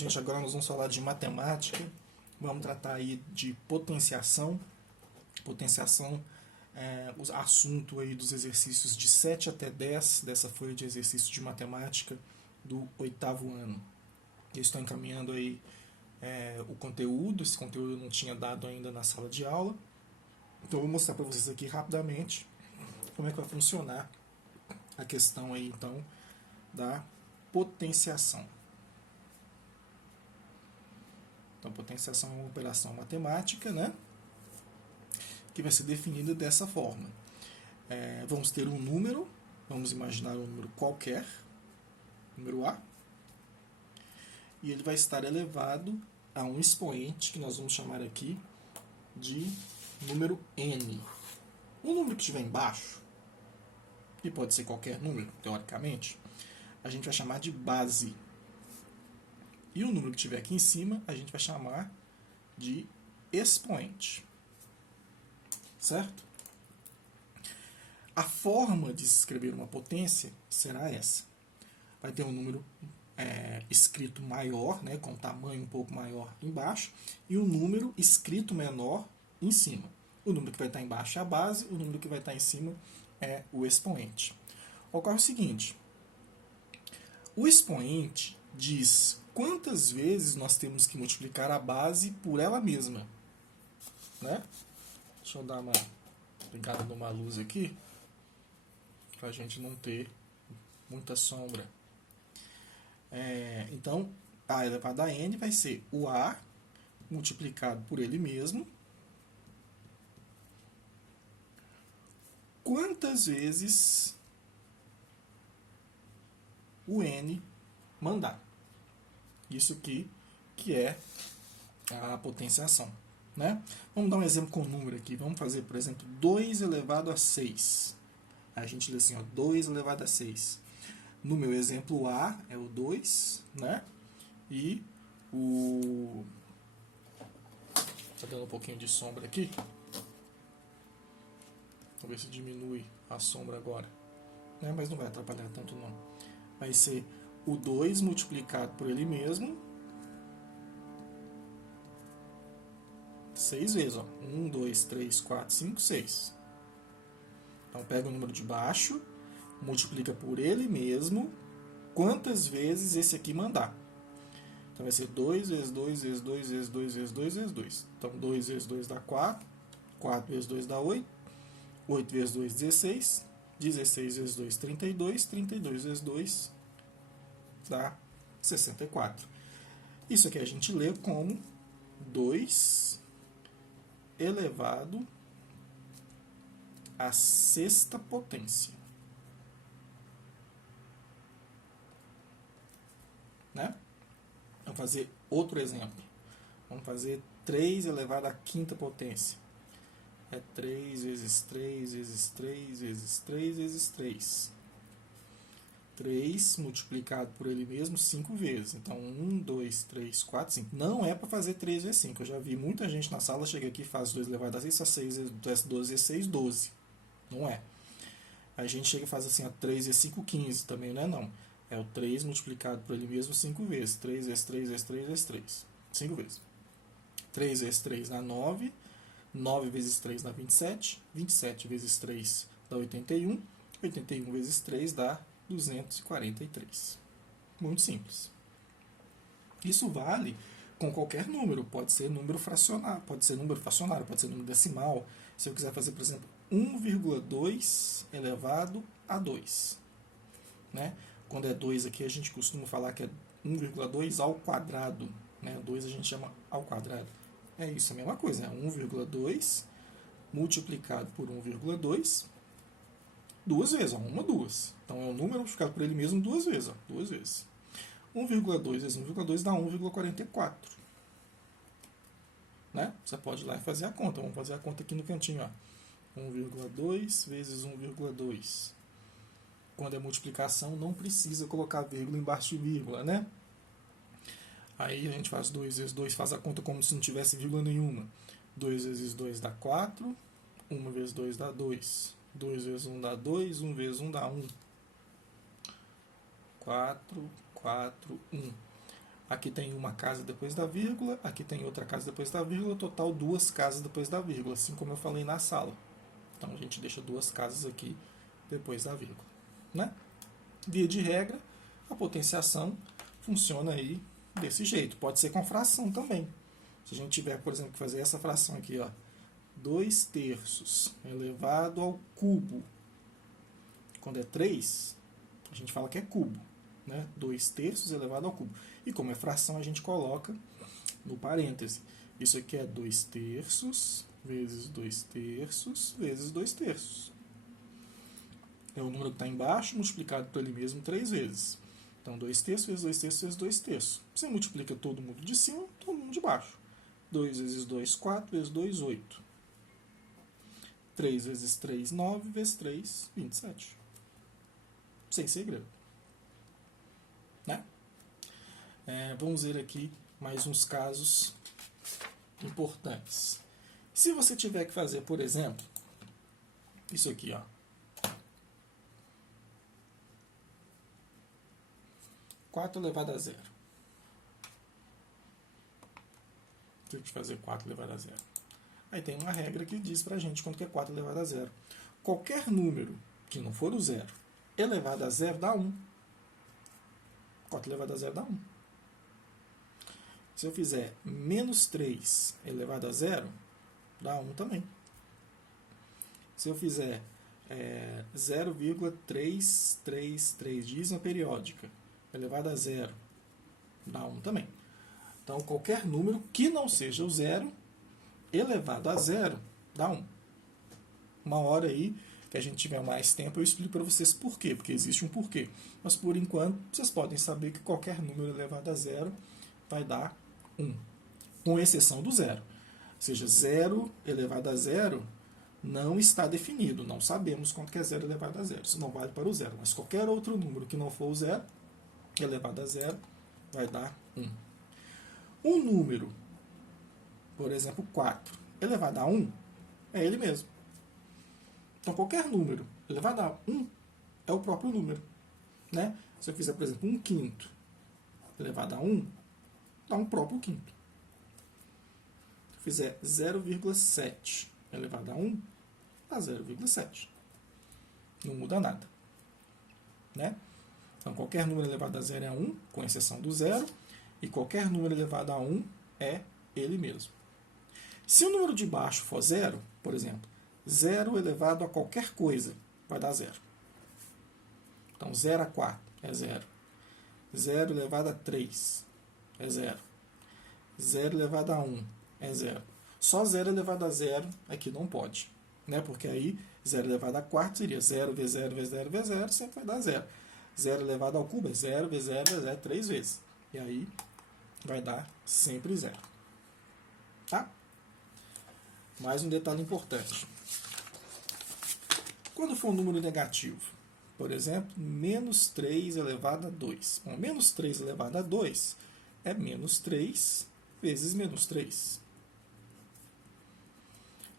Gente, agora nós vamos falar de matemática. Vamos tratar aí de potenciação. Potenciação é o assunto aí dos exercícios de 7 até 10 dessa folha de exercícios de matemática do 8º ano. Eu estou encaminhando aí o conteúdo. Esse conteúdo eu não tinha dado ainda na sala de aula. Então eu vou mostrar para vocês aqui rapidamente como é que vai funcionar a questão aí então da potenciação. Então, potenciação é uma operação matemática, né, que vai ser definida dessa forma. Vamos ter um número, vamos imaginar um número qualquer, número A, e ele vai estar elevado a um expoente, que nós vamos chamar aqui de número n. O número que estiver embaixo, que pode ser qualquer número, teoricamente, a gente vai chamar de base. E o número que estiver aqui em cima, a gente vai chamar de expoente. Certo? A forma de escrever uma potência será essa. Vai ter um número escrito maior, né, com tamanho um pouco maior embaixo, e um número escrito menor em cima. O número que vai estar embaixo é a base, o número que vai estar em cima é o expoente. Ocorre o seguinte: o expoente diz quantas vezes nós temos que multiplicar a base por ela mesma. Né? Deixa eu dar uma ligada numa luz aqui, para a gente não ter muita sombra. Então, A elevado a n vai ser o A multiplicado por ele mesmo. Quantas vezes o n mandar. Isso aqui que é a potenciação. Né? Vamos dar um exemplo com o número aqui. Vamos fazer, por exemplo, 2 elevado a 6. A gente lê assim, ó, 2 elevado a 6. No meu exemplo A é o 2, né? E o... Está dando um pouquinho de sombra aqui. Vamos ver se diminui a sombra agora. Né? Mas não vai atrapalhar tanto não. Vai ser o 2 multiplicado por ele mesmo 6 vezes. Ó. 1, 2, 3, 4, 5, 6. Então pega o número de baixo, multiplica por ele mesmo, quantas vezes esse aqui mandar. Então vai ser 2 vezes 2 vezes 2 vezes 2 vezes 2 vezes 2. Então 2 vezes 2 dá 4, 4 vezes 2 dá 8, 8 vezes 2 16, 16 vezes 2 32, 32 vezes 2 dá 64. Isso aqui a gente lê como 2 elevado à sexta potência. Né? Vamos fazer outro exemplo. Vamos fazer 3 elevado à quinta potência. É 3 vezes 3 vezes 3 vezes 3 vezes 3. 3 multiplicado por ele mesmo 5 vezes. Então, 1, 2, 3, 4, 5. Não é para fazer 3 vezes 5. Eu já vi muita gente na sala, chega aqui e faz 2 elevado a 6, faz 6 vezes 12 vezes 6, 12. Não é. A gente chega e faz assim, ó, 3 vezes 5, 15. Também não é não. É o 3 multiplicado por ele mesmo 5 vezes. 3 vezes 3 vezes 3 vezes 3. 5 vezes. 3 vezes 3 dá 9. 9 vezes 3 dá 27. 27 vezes 3 dá 81. 81 vezes 3 dá 243. Muito simples. Isso vale com qualquer número. Pode ser número fracionário, pode ser número decimal. Se eu quiser fazer, por exemplo, 1,2 elevado a 2. Né? Quando é 2 aqui, a gente costuma falar que é 1,2 ao quadrado. Né? 2 a gente chama ao quadrado. É isso, a mesma coisa. 1,2 multiplicado por 1,2 duas vezes, ó, duas. Então é o número multiplicado por ele mesmo duas vezes. Ó, duas vezes. 1,2 vezes 1,2 dá 1,44. Né? Você pode ir lá e fazer a conta. Vamos fazer a conta aqui no cantinho. 1,2 vezes 1,2. Quando é multiplicação, não precisa colocar vírgula embaixo de vírgula, né? Aí a gente faz 2 vezes 2, faz a conta como se não tivesse vírgula nenhuma. 2 vezes 2 dá 4. 1 vezes 2 dá 2. 2 vezes 1 dá 2. 1 vezes 1 dá 1. 4, 4, 1. Aqui tem uma casa depois da vírgula, aqui tem outra casa depois da vírgula, total 2 casas depois da vírgula, assim como eu falei na sala. Então a gente deixa 2 casas aqui depois da vírgula, né? Via de regra, a potenciação funciona aí desse jeito. Pode ser com fração também. Se a gente tiver, por exemplo, que fazer essa fração aqui, ó, 2 terços elevado ao cubo. Quando é 3, a gente fala que é cubo, né? 2 terços elevado ao cubo. E como é fração, a gente coloca no parêntese. Isso aqui é 2 terços vezes 2 terços vezes 2 terços. É o número que está embaixo multiplicado por ele mesmo 3 vezes. Então, 2 terços vezes 2 terços vezes 2 terços. Você multiplica todo mundo de cima, todo mundo de baixo. 2 vezes 2, 4 vezes 2, 8. 3 vezes 3, 9 vezes 3, 27. Sem segredo. Né? Vamos ver aqui mais uns casos importantes. Se você tiver que fazer, por exemplo, isso aqui, ó. 4 elevado a 0. Tive que fazer 4 elevado a 0. Aí tem uma regra que diz pra gente quanto que é 4 elevado a 0. Qualquer número que não for o 0 elevado a 0 dá 1. 4 elevado a 0 dá 1. Se eu fizer menos 3 elevado a 0, dá 1 também. Se eu fizer 0,333 dízima periódica elevado a 0, dá 1 também. Então, qualquer número que não seja o 0 elevado a 0 dá 1. Uma hora aí, que a gente tiver mais tempo, eu explico para vocês por quê, porque existe um porquê. Mas, por enquanto, vocês podem saber que qualquer número elevado a 0 vai dar 1, com exceção do 0. Ou seja, 0 elevado a 0 não está definido, não sabemos quanto que é 0 elevado a 0. Isso não vale para o 0, mas qualquer outro número que não for o 0 elevado a 0 vai dar 1. Um número, por exemplo, 4 elevado a 1 é ele mesmo. Então, qualquer número elevado a 1 é o próprio número. Né? Se eu fizer, por exemplo, 1/5 elevado a 1, dá um próprio quinto. Se eu fizer 0,7 elevado a 1, dá 0,7. Não muda nada. Né? Então, qualquer número elevado a 0 é 1, com exceção do 0, e qualquer número elevado a 1 é ele mesmo. Se o número de baixo for 0, por exemplo, 0 elevado a qualquer coisa vai dar 0. Então, 0 a 4 é 0. 0 elevado a 3 é 0. 0 elevado a 1 é 0. Só 0 elevado a 0 é que não pode. Né? Porque aí 0 elevado a 4 seria 0 vezes 0 vezes 0 vezes 0, sempre vai dar 0. 0 elevado ao cubo é 0 vezes 0 vezes 0, 3 vezes. E aí vai dar sempre 0. Tá? Mais um detalhe importante. Quando for um número negativo, por exemplo, menos 3 elevado a 2. Bom, menos 3 elevado a 2 é menos 3 vezes menos 3.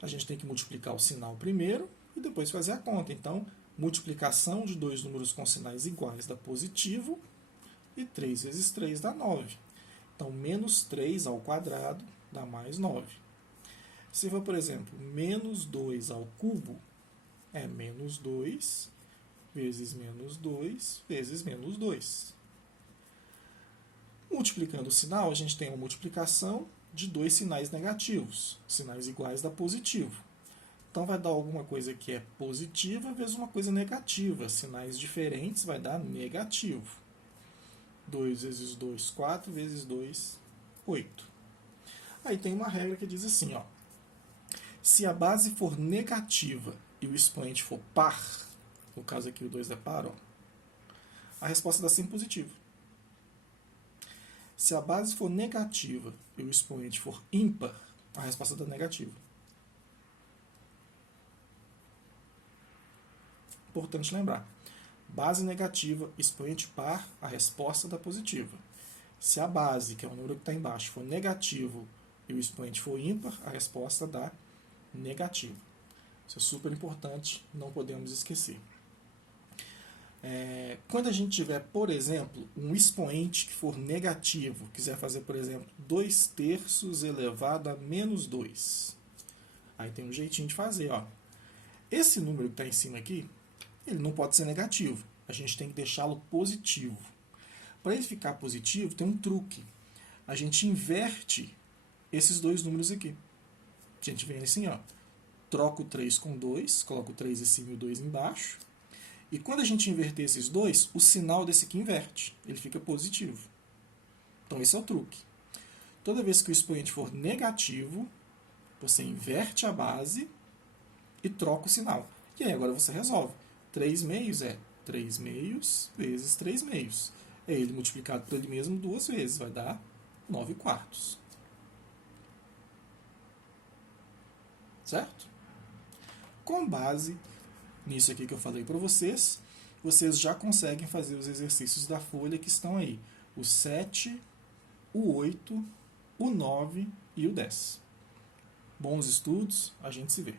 A gente tem que multiplicar o sinal primeiro e depois fazer a conta. Então, multiplicação de dois números com sinais iguais dá positivo e 3 vezes 3 dá 9. Então, menos 3 ao quadrado dá mais 9. Se for, por exemplo, menos 2 ao cubo, é menos 2 vezes menos 2 vezes menos 2. Multiplicando o sinal, a gente tem uma multiplicação de dois sinais negativos. Sinais iguais dá positivo. Então, vai dar alguma coisa que é positiva vezes uma coisa negativa. Sinais diferentes vai dar negativo. 2 vezes 2, 4 vezes 2, 8. Aí tem uma regra que diz assim, ó. Se a base for negativa e o expoente for par, no caso aqui o 2 é par, ó, a resposta dá sempre positivo. Se a base for negativa e o expoente for ímpar, a resposta dá negativa. Importante lembrar. Base negativa, expoente par, a resposta dá positiva. Se a base, que é o número que está embaixo, for negativo e o expoente for ímpar, a resposta dá negativa. Isso é super importante, não podemos esquecer. Quando a gente tiver, por exemplo, um expoente que for negativo, quiser fazer, por exemplo, 2/3 elevado a menos 2. Aí tem um jeitinho de fazer. Ó. Esse número que está em cima aqui, ele não pode ser negativo. A gente tem que deixá-lo positivo. Para ele ficar positivo, tem um truque. A gente inverte esses dois números aqui. A gente vem assim, ó, troca o 3 com 2, coloca o 3 em cima e o 2 embaixo. E quando a gente inverter esses dois, o sinal desse aqui inverte. Ele fica positivo. Então esse é o truque. Toda vez que o expoente for negativo, você inverte a base e troca o sinal. E aí agora você resolve. 3 meios é 3 meios vezes 3 meios. É ele multiplicado por ele mesmo 2 vezes. Vai dar 9/4. Certo? Com base nisso aqui que eu falei para vocês, vocês já conseguem fazer os exercícios da folha que estão aí. O 7, o 8, o 9 e o 10. Bons estudos, a gente se vê.